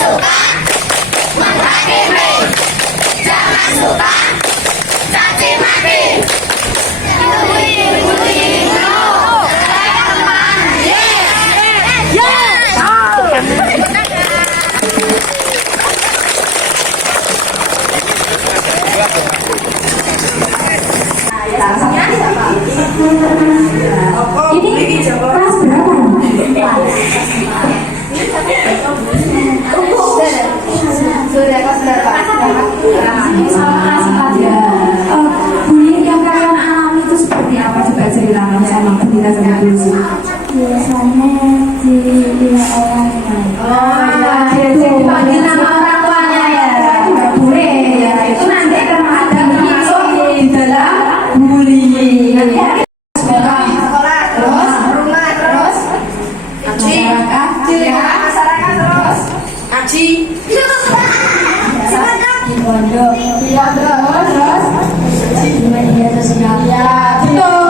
suka menghakimi, jangan suka caci maki. Bullying no, teman yes, yes. Ini kelas berapa? Sudah kelas berapa? Kelas 4 ya. Bullying yang kalian alami itu seperti apa? Coba ceritakan sama Bunita sama Dulce. Biasanya dilihat orang lain. Biasanya dipanggil nama orang tuanya ya. Nggak boleh ya. Itu nanti akan ada masuk di dalam bullying. Nanti sekolah, terus rumah, terus masyarakat, terus Aji. Di pondok, terus di media sosial. ya betul.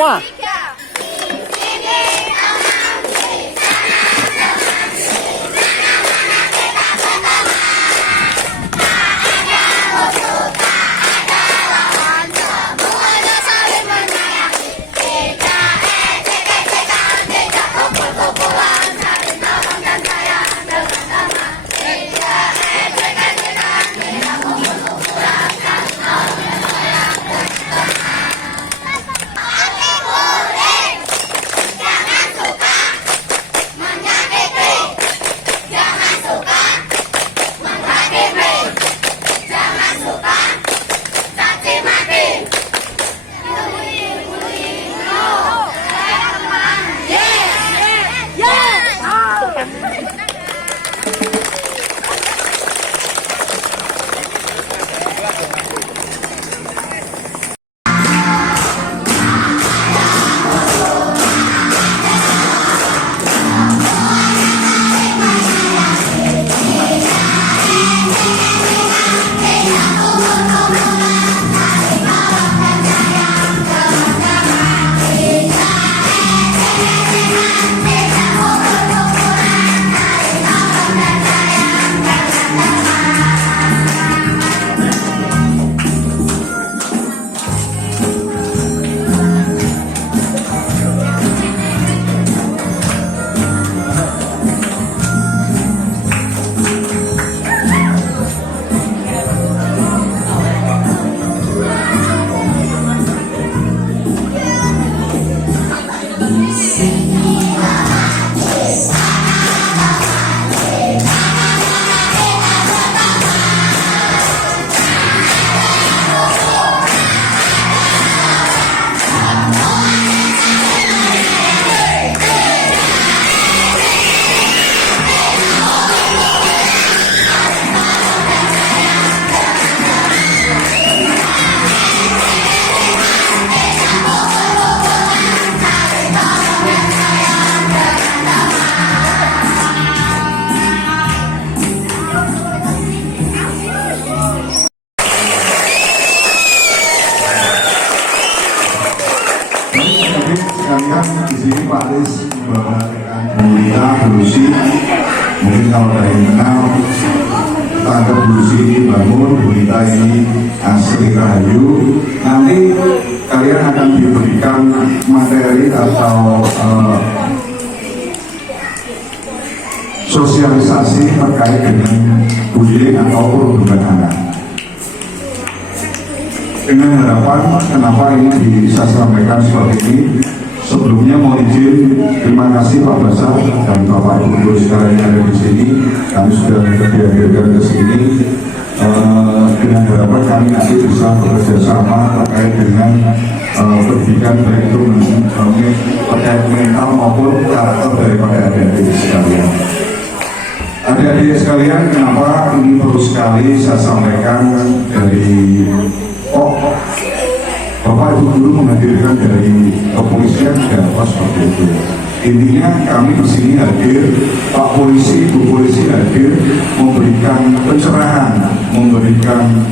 semua. Sekalian di sini Pak Aris membawakan Bulita Bulusi. Mungkin kalau ada yang kenal, kita anggap Bulusi ini bangun, Bulita ini asli Rahayu. Nanti kalian akan diberikan materi atau sosialisasi terkait dengan bullying atau perundungan anak. Dengan harapan, kenapa ini bisa sampaikan seperti ini? Sebelumnya mau izin terima kasih Pak Basar dan Bapak Ibu guru sekalian yang ada di sini. Kami sudah dihadirkan ke sini dengan harapan kami nanti bisa bekerja sama terkait dengan pendidikan baik itu terkait mental maupun karakter daripada adik-adik sekalian. Adik-adik sekalian, kenapa ini perlu sekali saya sampaikan dari Bapak Ibu guru menghadirkan dari kepolisian dan apa seperti itu. Intinya kami di sini hadir, Pak Polisi, Ibu Polisi hadir memberikan pencerahan, memberikan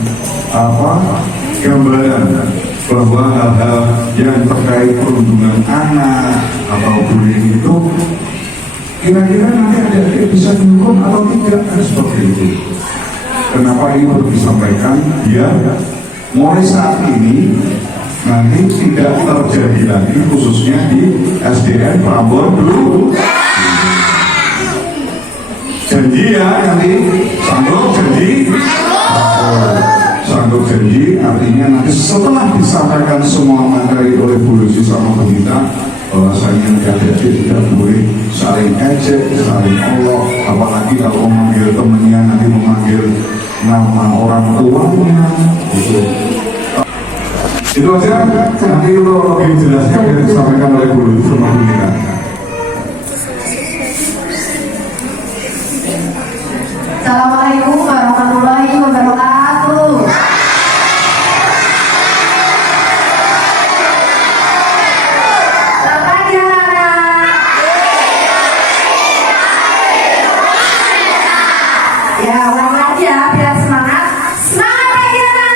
gambaran bahwa hal-hal yang terkait perundungan anak atau bullying itu kira-kira nanti adik-adik bisa dihukum atau tidak, seperti itu. Kenapa ini perlu disampaikan? Biar mulai saat ini nanti tidak terjadi lagi, khususnya di SDN Prambon dulu. Janji ya, nanti sanggup janji. Sanggup janji artinya nanti setelah disampaikan semua materi oleh Bu Lucy sama Bu Gita, bahwasanya adik-adik tidak boleh saling ejek, saling olok, apalagi kalau memanggil temannya nanti memanggil nama orang tuanya gitu. Itu aja, nanti untuk lebih jelasnya akan disampaikan oleh Bu Lucy sama Bu Gita. Assalamualaikum warahmatullahi wabarakatuh. Selamat pagi anak-anak. Ya, ulang lagi ya biar semangat. Semangat pagi anak-anak.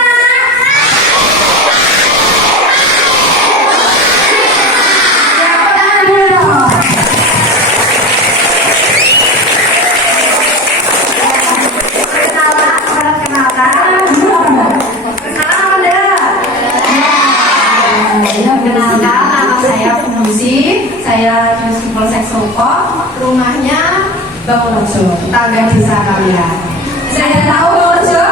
Bangunjo, tetangga desa kalian. Saya tahu Bangunjo?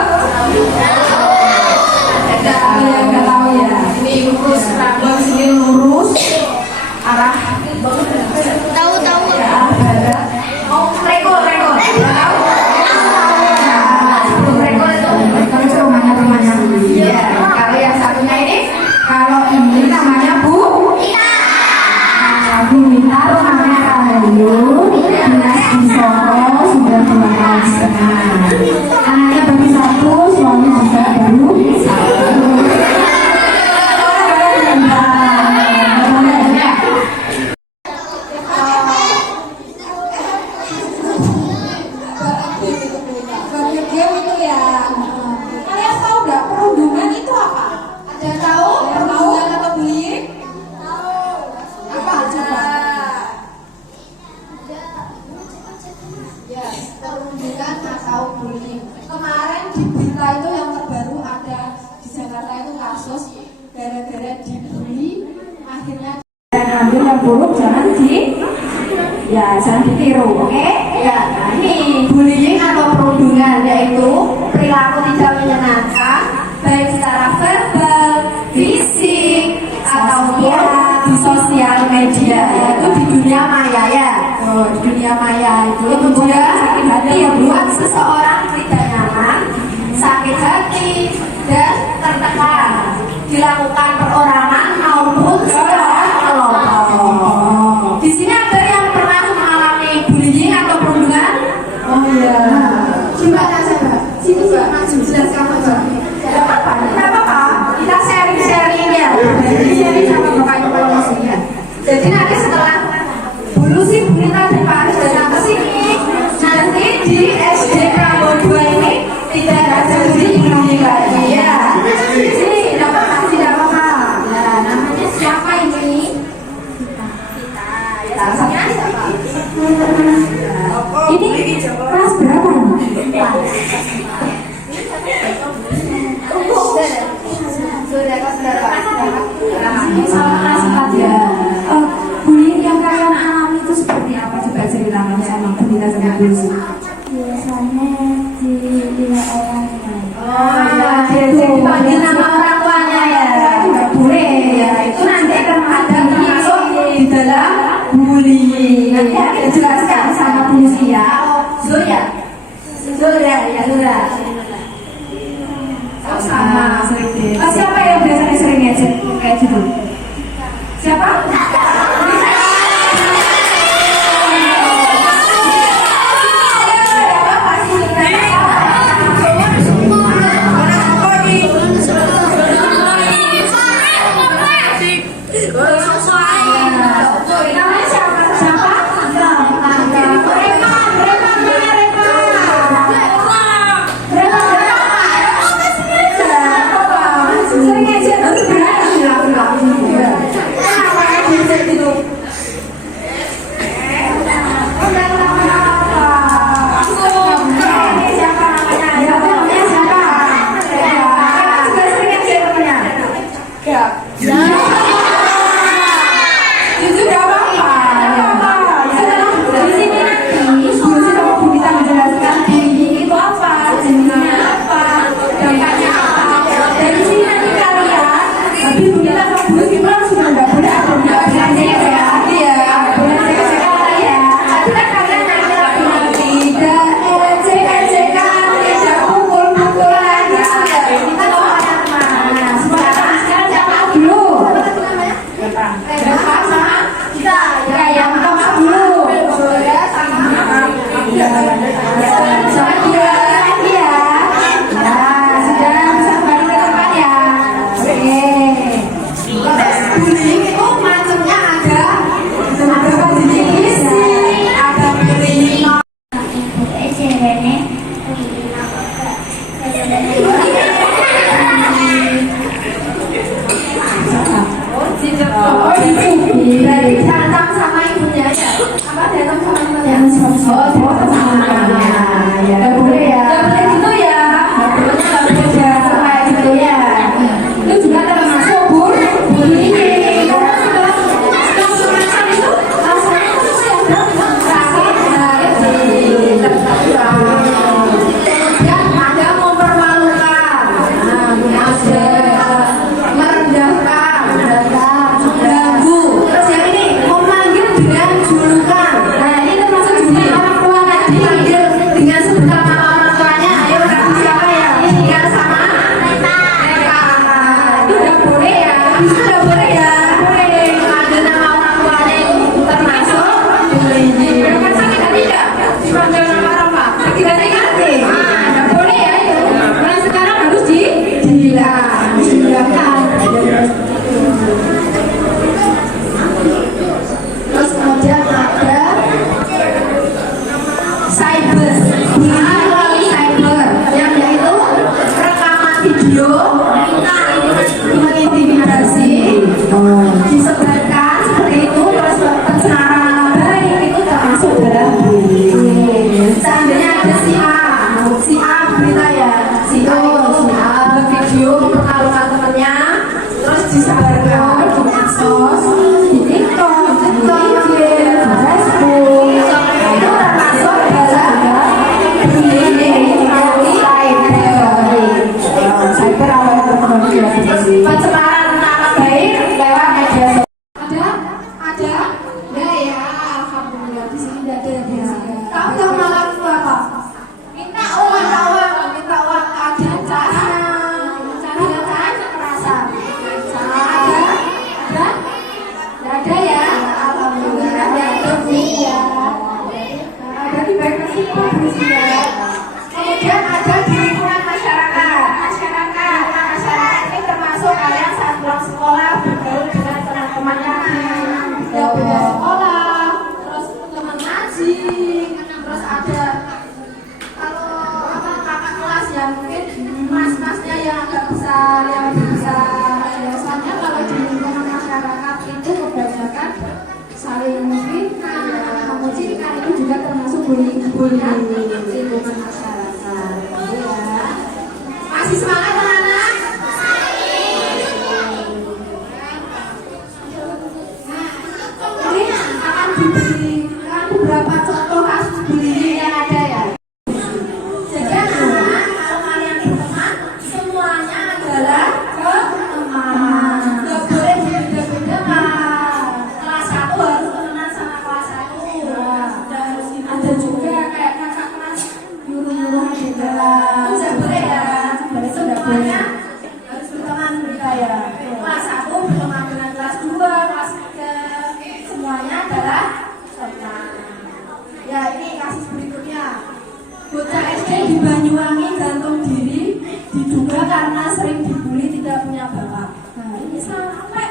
Nggak tahu ya. Ini lurus, Rambang sini lurus, arah Tahu-tahu. Ya, arah barat. mau rekor. Tahu? Rekor itu rumahnya. Iya. Kalau yang satunya ini, Kalau ini namanya Bu Ita. Bu Ita rumahnya Rahayu. Dinas di Solo sudah 2 tahun setengah. Anaknya baru 1, suami juga baru 1. Game itu ya. Kalian tahu nggak perundungan itu apa? Ada yang tahu? Perundungan atau bullying? Tahu. Apa coba? ya, perundungan atau bullying. Kemarin di berita itu yang terbaru ada di Jakarta itu kasus gara-gara dibully akhirnya ambil yang buruk jangan ditiru, oke? Ya, nah ini bullying atau perundungan yaitu perilaku tidak menyenangkan baik secara verbal, fisik ataupun di sosial media, yaitu di dunia maya ya. di dunia maya itu Kemudian sakit hati ya Bu. membuat seseorang tidak nyaman, sakit hati dan tertekan, dilakukan perorangan maupun secara kelompok. Di sini ada yang pernah mengalami bullying atau perundungan? Oh iya. Gimana coba? Sini maju jelaskan aja. Tidak apa-apa, tidak apa-apa. Kita sharing-sharing ya. Sharing sama bapaknya promosinya. Jadi nanti setelah dulu sih kita dan Pak Aris datang ke sini, nanti di SD Prabowo 2 ini tidak ada bullying lagi ya. Sini, tidak apa-apa. Ya, namanya siapa ini? Kita. Namanya siapa? Ini kelas berapa? Sudah kelas berapa? Ini sama kelas 4 ya. Bullying yang kalian alami itu seperti apa? Coba ceritakan sama kita sama Bu. Biasanya dilihat orang lain. Oh, ya, dipanggil nama orang tuanya ya. Nggak boleh ya. Itu nanti akan ada masuk di dalam bullying. Nanti kita jelaskan sama polisi ya. Zoya. Ya, Zoya. Sama sering deh. Siapa yang biasanya sering ngecek kayak gitu? Siapa? Namanya siapa? Siapa? Sering ngecek terus berani cyber, bullying melalui cyber, yang yaitu rekaman video, mengintimidasi, disebarkan seperti itu, terus pencemaran nama baik itu termasuk dalam bullying. Seandainya ada si A berita ya, si A video mempermalukan temannya, terus disebarkan di medsos, di TikTok, di IG, di Facebook, itu termasuk dalam bullying melalui cyber atau pencemaran nama baik lewat media sosial. Ada, enggak ya, alhamdulillah di sini tidak ada yang kamu tahu malam itu apa? Minta uang, ada caranya, kan? Merasa ada ya, alhamdulillah ada ya. Berarti baik nasib ya. Kemudian ada di lingkungan masyarakat ini termasuk kalian saat pulang sekolah bergaul dengan teman-temannya di beda sekolah, terus teman ngaji, terus ada kalau kakak kelas ya mungkin mas-masnya yang agak besar, yang lebih besar. Biasanya kalau di lingkungan masyarakat itu kebanyakan saling mengucilkan, itu juga termasuk bullying lingkungan masyarakat. Ya. Masih semangat anak-anak? Ini akan diberikan beberapa contoh kasus bullying yang ada ya. Jadi anak-anak, kalau kalian berteman, semuanya adalah teman. Gak boleh berbeda-beda kelas 1 harus temenan sama kelas 1. Ada juga kayak kakak kelas nyuruh-nyuruh juga. Gak boleh ya. Semuanya harus berteman kita ya. Kelas 1 berteman dengan kelas 2, kelas 3. Semuanya adalah teman. Ya ini kasus berikutnya. Bocah SD di Banyuwangi gantung diri diduga karena sering dibully tidak punya bapak. Nah ini sampai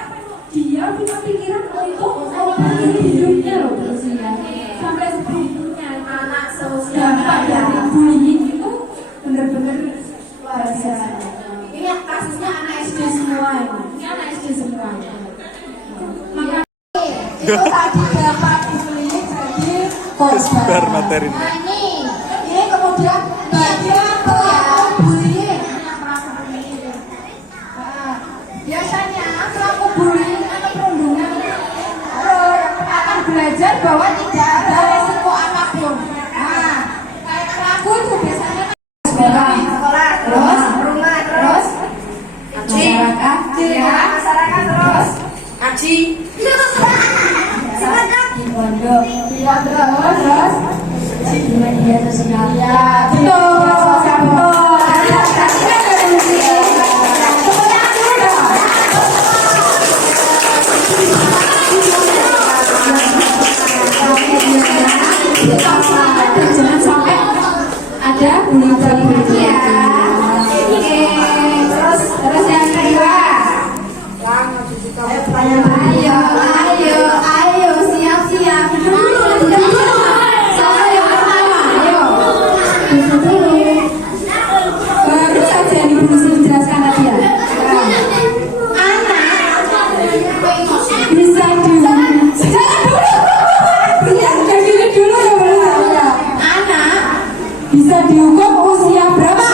dia punya pikiran untuk mengobati hidupnya loh terus ya. Sampai sebegitunya anak dampak dari bullying itu benar-benar luar biasa. Ini kasusnya anak SD semua ini anak SD semua. Maka itu tadi dampak bullying jadi korban. materi. Nah ini kemudian bagian pelaku bullying. Biasanya pelaku bullying atau perundungan akan belajar bahwa tidak ada resiko apapun. Nah, kayak pelaku itu biasanya sekolah, terus rumah, terus masyarakat, terus Aji. di pondok, terus di media sosial. Ya, betul. Jangan sampai ada bullying ya. Terus yang kedua, ayo siap-siap dulu. Saya yang pertama, ayo dulu. Baru saja Ibu dijelaskan tadi ya. Anak bisa jangan dulu. Jangan dulu ya. Anak bisa dihukum usia berapa?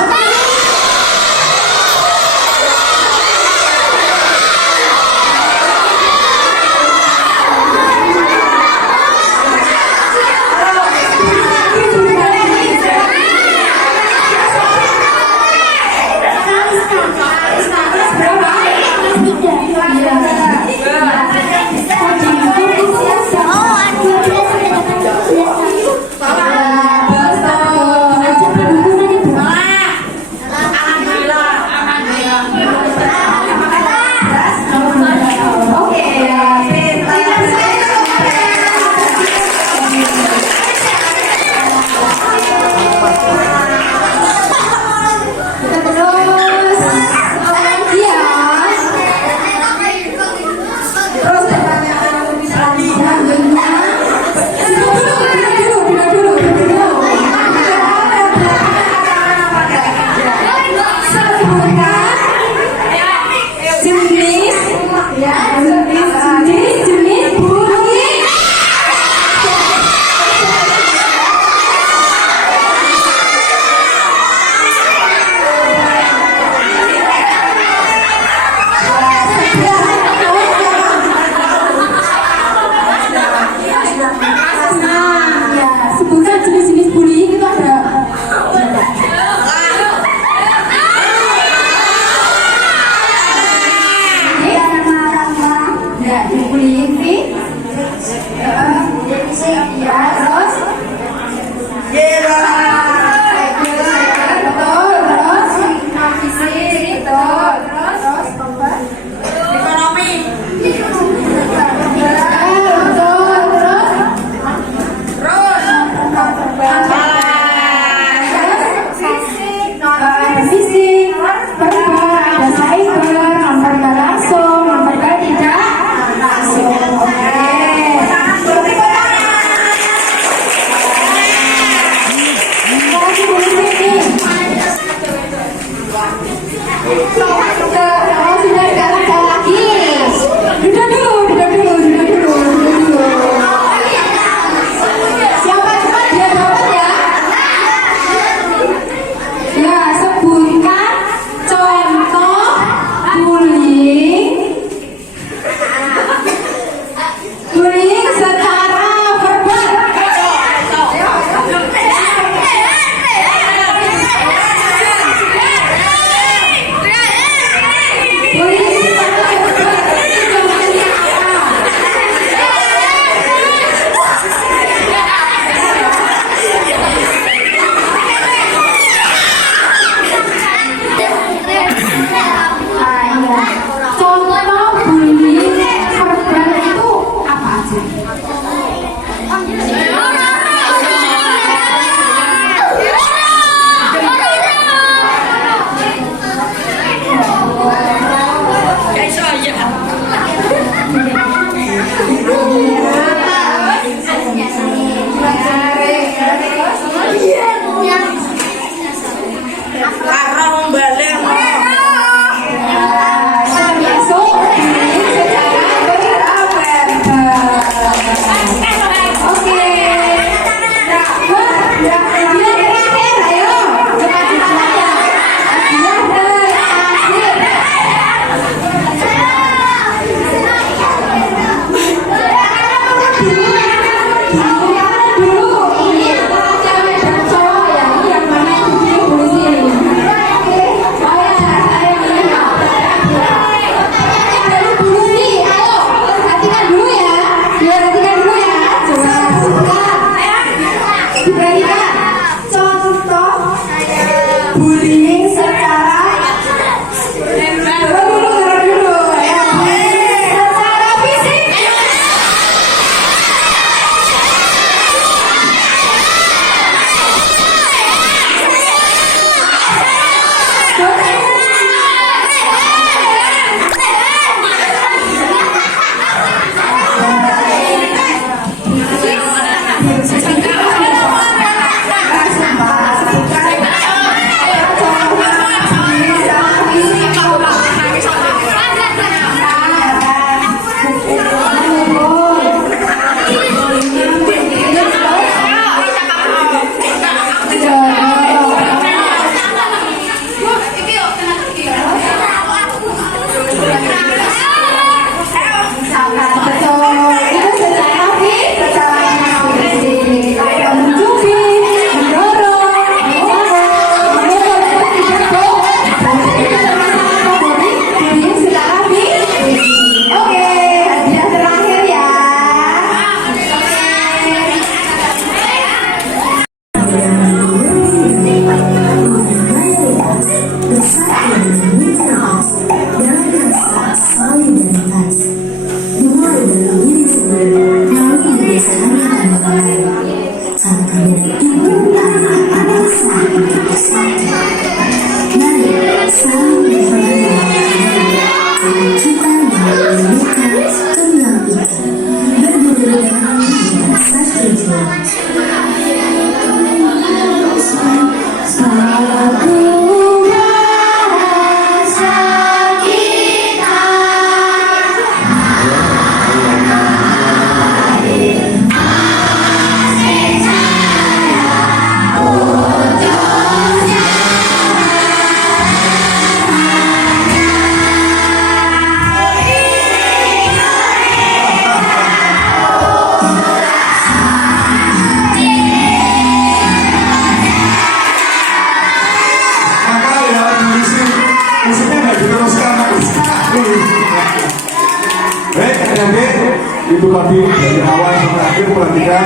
Itu tadi dari awal sampai akhir perhatikan.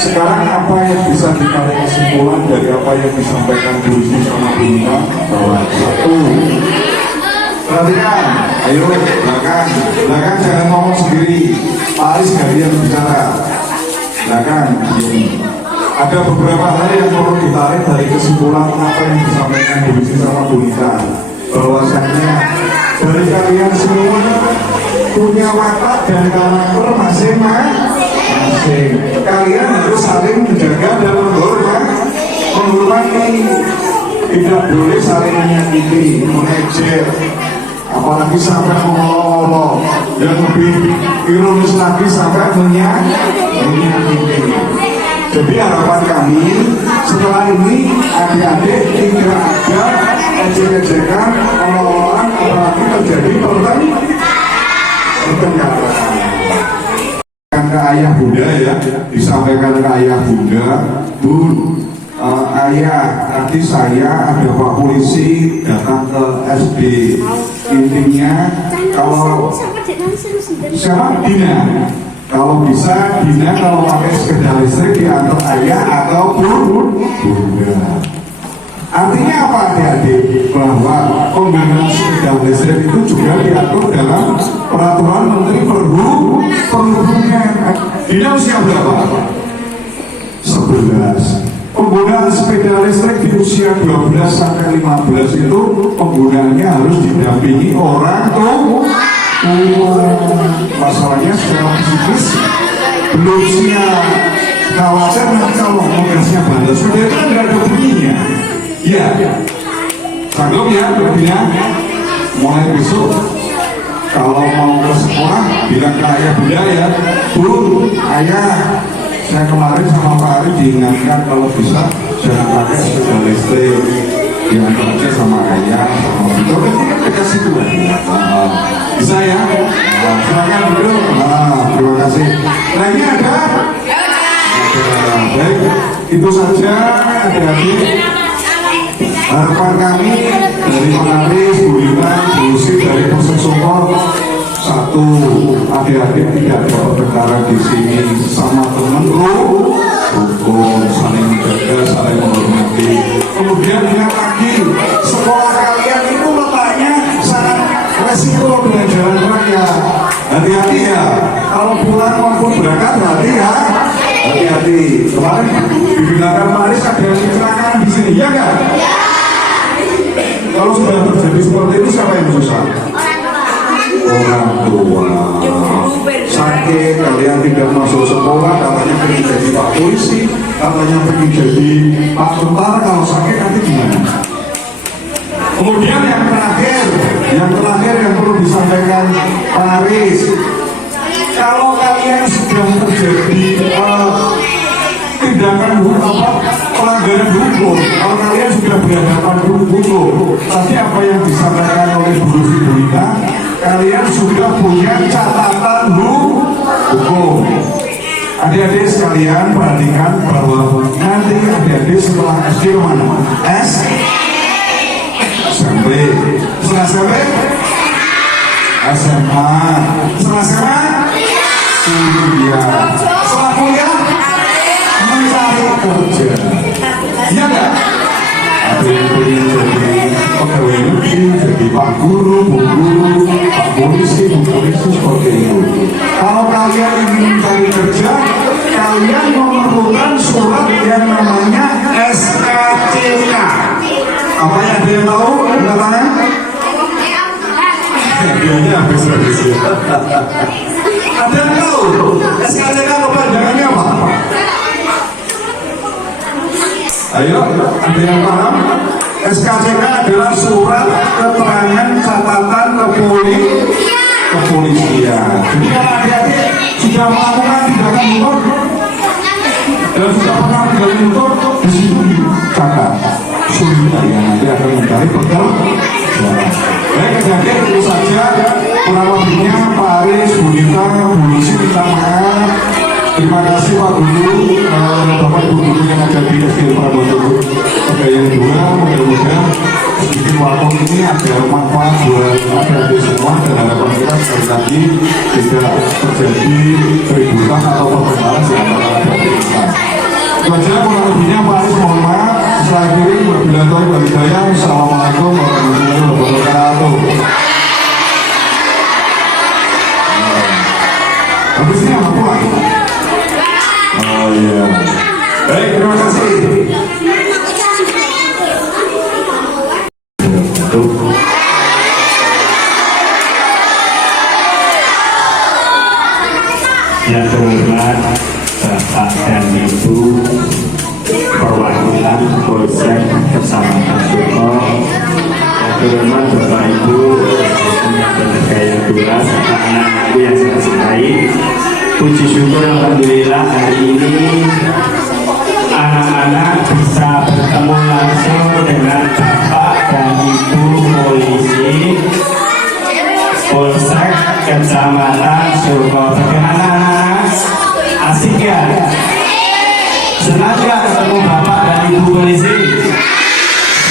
Sekarang apa yang bisa ditarik kesimpulan dari apa yang disampaikan Bu Rizky sama Bu Nina? Bahwa satu, perhatikan, ayo belakang jangan ngomong sendiri. Pak Aris kalian bicara. Belakang, ada beberapa hal yang perlu ditarik dari kesimpulan apa yang disampaikan Bu Rizky sama Bu Nina. Bahwasannya dari kalian semua punya watak dan karakter masing-masing. Kalian harus saling menjaga dan menghormati. Tidak boleh saling menyakiti, mengejek, apalagi sampai mengolok-olok. Dan lebih ironis lagi sampai menyakiti. Jadi harapan kami setelah ini adik-adik tidak ada ejek-ejekan, olok-olokan, apalagi terjadi pertengkaran. Ke ayah bunda ya, disampaikan ke ayah bunda, Bun, ayah, tadi saya ada Pak Polisi datang ke SD. Intinya kalau siapa Dina, kalau bisa Dina kalau pakai sepeda listrik diantar ayah atau bunda. Artinya apa adik-adik? Bahwa penggunaan sepeda listrik itu juga diatur dalam peraturan Menteri Perhubungan. Dina usia berapa? 11. Penggunaan sepeda listrik di usia 12 sampai 15 itu penggunaannya harus didampingi orang tua. Masalahnya secara psikis belum siap. Khawatir nanti kalau mobilnya bandel sudah itu kan tidak ada bunyinya. Ya, sanggup ya Bina? Mulai besok kalau mau ke sekolah bilang ke ayah bunda ya, Bu, ayah, saya kemarin sama Pak Ari diingatkan kalau bisa jangan pakai sepeda listrik, diantar aja sama ayah, sama itu kan dikasih Tuhan. Bisa ya? Silakan dulu. Terima kasih. Lagi ada? Baik, itu saja adik-adik. Harapan kami dari Pak Aris, Bu Lina, Bu Rizky dari Polsek Sumber, satu, adik-adik tidak ada pertengkaran di sini sama teman rukun, saling menjaga, saling menghormati. Kemudian ingat lagi, sekolah kalian itu letaknya sangat resiko dengan jalan raya. Hati-hati ya, kalau pulang maupun berangkat hati-hati. Kemarin digunakan Pak Aris ada kecelakaan di sini, ya kan? Kalau sudah terjadi seperti itu siapa yang susah? Orang tua. Sakit, kalian tidak masuk sekolah, katanya pengen jadi Pak Polisi, katanya pengen jadi Pak Tentara, kalau sakit nanti gimana? Kemudian yang terakhir yang perlu disampaikan Pak Aris, kalau kalian sudah terjadi tindakan pelanggaran hukum, kalau kalian sudah berhadapan hukum, tadi apa yang disampaikan oleh Bu Lina, kalian sudah punya catatan hukum. Adik-adik sekalian perhatikan bahwa nanti adik-adik setelah SD mana? SMP. Setelah SMP? SMA. Setelah SMA? Kuliah. Setelah kuliah? Mencari kerja. Iya enggak? Ada yang ingin jadi pegawai negeri, jadi Pak Guru, Bu Guru, Pak Polisi, Bu Polisi, seperti itu. Kalau kalian ingin mencari kerja, kalian memerlukan suatu surat yang namanya SKCK. Apa yang ada yang tahu? Angkat tangan. Hadiahnya habis-habis ya. Ada yang tahu? SKCK kepanjangannya apa? Ayo, ada yang paham? SKCK adalah surat keterangan catatan kepolisian. Jadi kalau adik-adik sudah melakukan tindakan motor dan sudah pernah tindakan motor, di situ dicatat suratnya yang nanti akan mencari bekal. Baik, adik-adik tentu saja kurang lebihnya Pak Aris, Bu Nita, Bu Lucy minta maaf. Terima kasih Pak Guru, Bapak Ibu Guru yang ada di SDN Prabowo Pegayang 2. Mudah-mudahan sedikit waktu ini ada manfaat buat adik-adik semua, dan harapan kita sekali lagi tidak terjadi keributan atau pertengkaran di antara adik-adik kita. Itu aja kurang lebihnya Pak Aris, mohon maaf. Saya akhiri wabillahi taufiq wal hidayah. Assalamualaikum warahmatullahi wabarakatuh. Habis ini apa pulang? Oh iya. Baik, terima kasih. Yang terhormat Bapak dan Ibu perwakilan Polsek Kecamatan Suko, yang terhormat Bapak Ibu Pegayang 2 serta anak-anakku yang saya cintai. Puji syukur alhamdulillah hari ini anak-anak bisa bertemu langsung dengan Bapak dan Ibu polisi Polsek Kecamatan Suko. Bagaimana anak-anak? Asik ya? Senang ya ketemu Bapak dan Ibu polisi?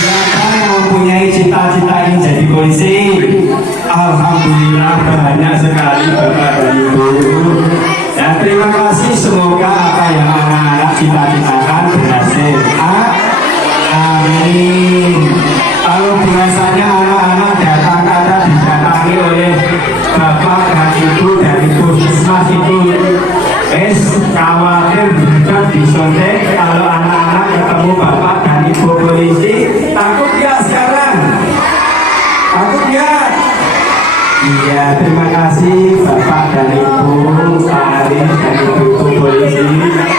Siapa yang mempunyai cita-cita ingin jadi polisi? Alhamdulillah banyak sekali Bapak dan Ibu. Dan terima kasih, semoga apa yang anak-anak cita-citakan berhasil. Amin. Kalau biasanya anak-anak datang kata didatangi oleh Bapak dan Ibu dari puskesmas itu, khawatir juga disontek. Kalau anak-anak ketemu Bapak dan Ibu polisi, takut ya sekarang? Takut ya? Iya, terima kasih Bapak dan Ibu Pak Aris dan Ibu polisi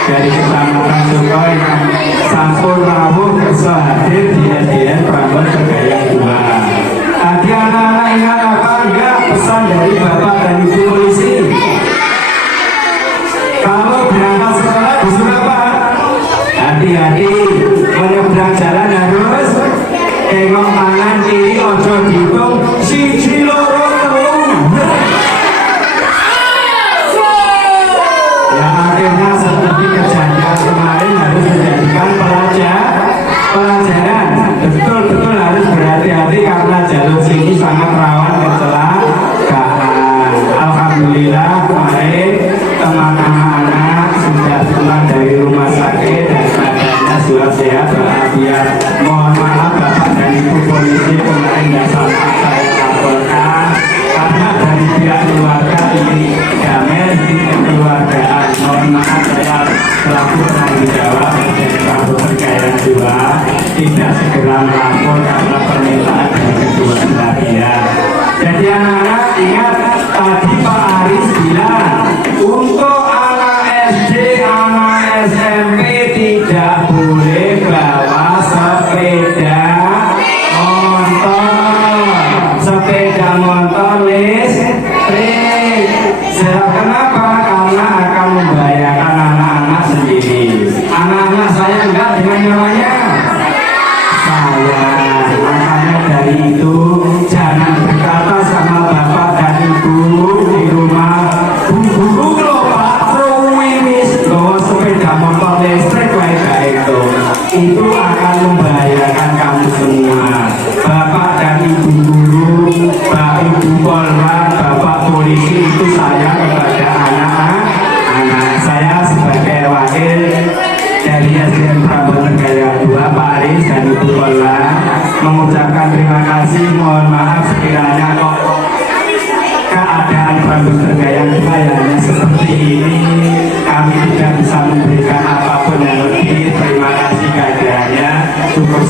dari Kecamatan Suko yang sampun rawuh kersa hadir di SDN Prabowo Pegayang 2. Tadi anak-anak ingat apa enggak pesan dari Bapak dan Ibu polisi? Kalau berangkat sekolah disuruh apa? Hati-hati, menyeberang jalan harus tengok kanan kiri, ojo dihitung siji loro telu. Ya akhirnya seperti kejadian kemarin harus menjadikan pelajaran. Betul-betul harus berhati-hati karena jalur sini sangat rawan kecelakaan. Alhamdulillah kemarin teman-teman anak sudah pulang dari rumah sakit dan keadaannya sudah sehat walafiat. Mohon maaf Bapak dan Ibu polisi kemarin tidak sempat saya laporkan karena dari pihak keluarga ini damai di kekeluargaan. Mohon maaf saya selaku penanggung jawab dari Prabowo Pegayang 2 tidak segera melapor karena permintaan dari kedua belah pihak. Jadi anak-anak ingat tadi Pak Aris bilang untuk anak SD, anak SMP tidak boleh bawa sepeda motor listrik. Kenapa? Karena akan membahayakan anak-anak sendiri. Anak-anak saya enggak dengan namanya saya. Makanya dari itu jangan berkata sama Bapak dan Ibu di rumah, Bu lo Pak Ruwimis bawa sepeda motor listrik kayak itu akan membahayakan kamu semua. Bapak dan Ibu guru, Pak Ibu Polwan, Bapak polisi itu sayang kepada anak-anak. Saya sebagai wakil dari SDN Prabowo Pegayang 2 Pak Aris dan Ibu Polwan mengucapkan terima kasih. Mohon maaf sekiranya kok keadaan Prabowo Pegayang 2 hanya seperti ini, kami tidak bisa memberikan apapun yang lebih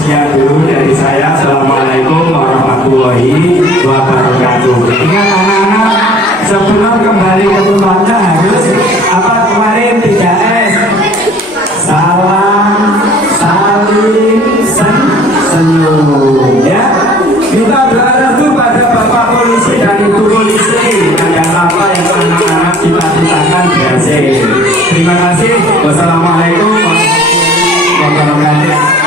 sekian dulu dari saya. Assalamualaikum warahmatullahi wabarakatuh. Ingat anak-anak, sebelum kembali ke rumahnya harus apa kemarin 3S. Salam, saling, senyum. Ya, kita berharap tuh pada Bapak Polisi dan Ibu Polisi agar apa yang anak-anak cita-citakan berhasil. Terima kasih. Wassalamualaikum warahmatullahi wabarakatuh.